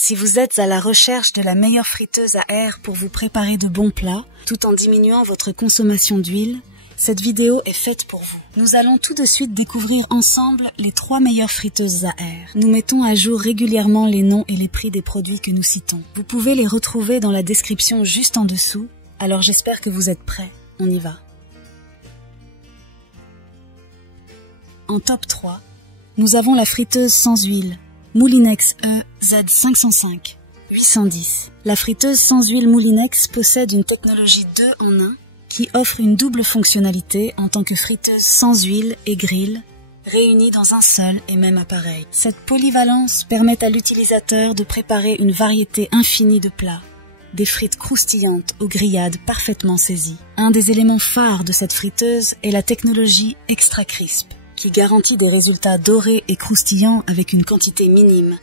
Si vous êtes à la recherche de la meilleure friteuse à air pour vous préparer de bons plats, tout en diminuant votre consommation d'huile, cette vidéo est faite pour vous. Nous allons tout de suite découvrir ensemble les 3 meilleures friteuses à air. Nous mettons à jour régulièrement les noms et les prix des produits que nous citons. Vous pouvez les retrouver dans la description juste en dessous, alors j'espère que vous êtes prêts. On y va. En top 3, nous avons la friteuse sans huile, Moulinex EZ505 810. La friteuse sans huile Moulinex possède une technologie 2 en 1 qui offre une double fonctionnalité en tant que friteuse sans huile et grill, réunies dans un seul et même appareil. Cette polyvalence permet à l'utilisateur de préparer une variété infinie de plats, des frites croustillantes aux grillades parfaitement saisies. Un des éléments phares de cette friteuse est la technologie Extra Crisp, qui garantit des résultats dorés et croustillants avec une quantité minime,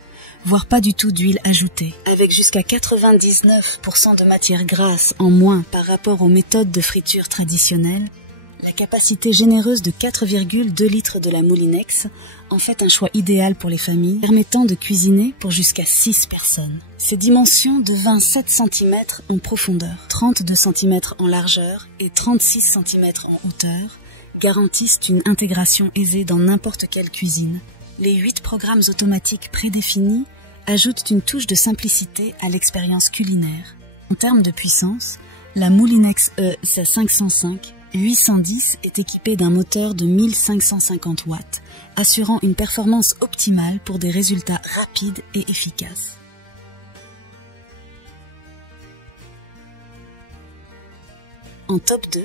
voire pas du tout d'huile ajoutée. Avec jusqu'à 99% de matière grasse en moins par rapport aux méthodes de friture traditionnelles, la capacité généreuse de 4,2 litres de la Moulinex en fait un choix idéal pour les familles, permettant de cuisiner pour jusqu'à 6 personnes. Ses dimensions de 27 cm en profondeur, 32 cm en largeur et 36 cm en hauteur garantissent une intégration aisée dans n'importe quelle cuisine. Les 8 programmes automatiques prédéfinis ajoutent une touche de simplicité à l'expérience culinaire. En termes de puissance, la Moulinex EZ505 810 est équipée d'un moteur de 1550 watts, assurant une performance optimale pour des résultats rapides et efficaces. En top 2,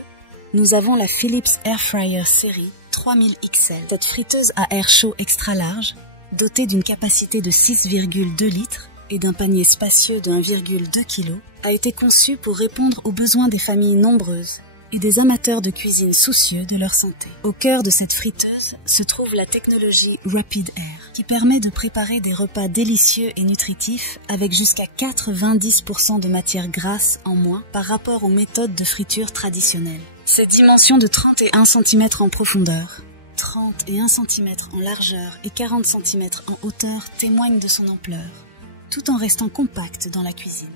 nous avons la Philips Air Fryer série 3000 XL. Cette friteuse à air chaud extra large, dotée d'une capacité de 6,2 litres et d'un panier spacieux de 1,2 kg, a été conçue pour répondre aux besoins des familles nombreuses et des amateurs de cuisine soucieux de leur santé. Au cœur de cette friteuse se trouve la technologie Rapid Air, qui permet de préparer des repas délicieux et nutritifs avec jusqu'à 90% de matière grasse en moins par rapport aux méthodes de friture traditionnelles. Ses dimensions de 31 cm en profondeur, 31 cm en largeur et 40 cm en hauteur témoignent de son ampleur, tout en restant compacte dans la cuisine.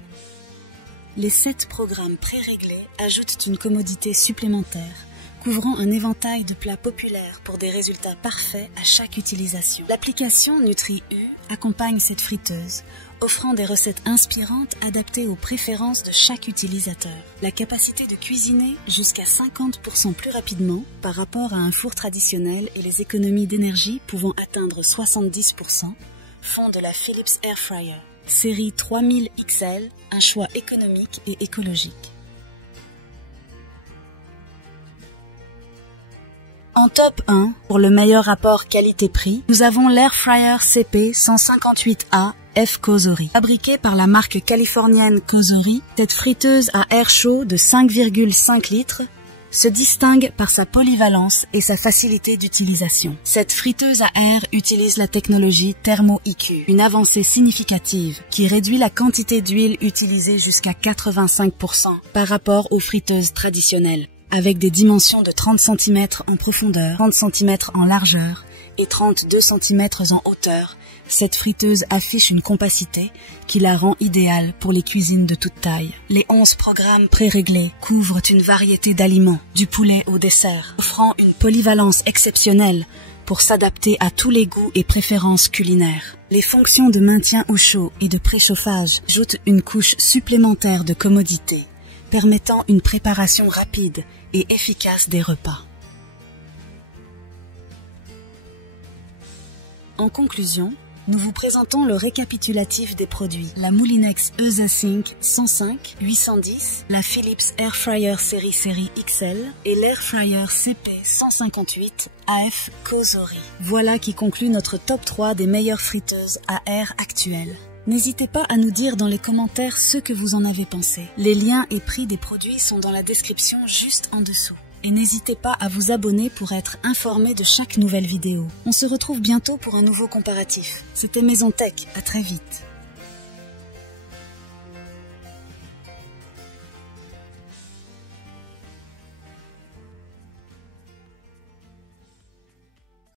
Les 7 programmes pré-réglés ajoutent une commodité supplémentaire, couvrant un éventail de plats populaires pour des résultats parfaits à chaque utilisation. L'application Nutri-U accompagne cette friteuse, offrant des recettes inspirantes adaptées aux préférences de chaque utilisateur. La capacité de cuisiner jusqu'à 50% plus rapidement par rapport à un four traditionnel et les économies d'énergie pouvant atteindre 70% font de la Philips Air Fryer série 3000 XL un choix économique et écologique. En top 1, pour le meilleur rapport qualité-prix, nous avons l'Air Fryer CP 158A F Cosori. Fabriquée par la marque californienne Cosori, cette friteuse à air chaud de 5,5 litres se distingue par sa polyvalence et sa facilité d'utilisation. Cette friteuse à air utilise la technologie Thermo-IQ, une avancée significative qui réduit la quantité d'huile utilisée jusqu'à 85% par rapport aux friteuses traditionnelles, avec des dimensions de 30 cm en profondeur, 30 cm en largeur et 32 cm en hauteur. Cette friteuse affiche une compacité qui la rend idéale pour les cuisines de toute taille. Les 11 programmes pré-réglés couvrent une variété d'aliments, du poulet au dessert, offrant une polyvalence exceptionnelle pour s'adapter à tous les goûts et préférences culinaires. Les fonctions de maintien au chaud et de préchauffage ajoutent une couche supplémentaire de commodité, permettant une préparation rapide et efficace des repas. En conclusion, nous vous présentons le récapitulatif des produits. La Moulinex EZ5 105 810, la Philips Air Fryer série XL et l'Air Fryer CP 158 AF Cosori. Voilà qui conclut notre top 3 des meilleures friteuses à air actuelles. N'hésitez pas à nous dire dans les commentaires ce que vous en avez pensé. Les liens et prix des produits sont dans la description juste en dessous. Et n'hésitez pas à vous abonner pour être informé de chaque nouvelle vidéo. On se retrouve bientôt pour un nouveau comparatif. C'était Maison Tech, à très vite.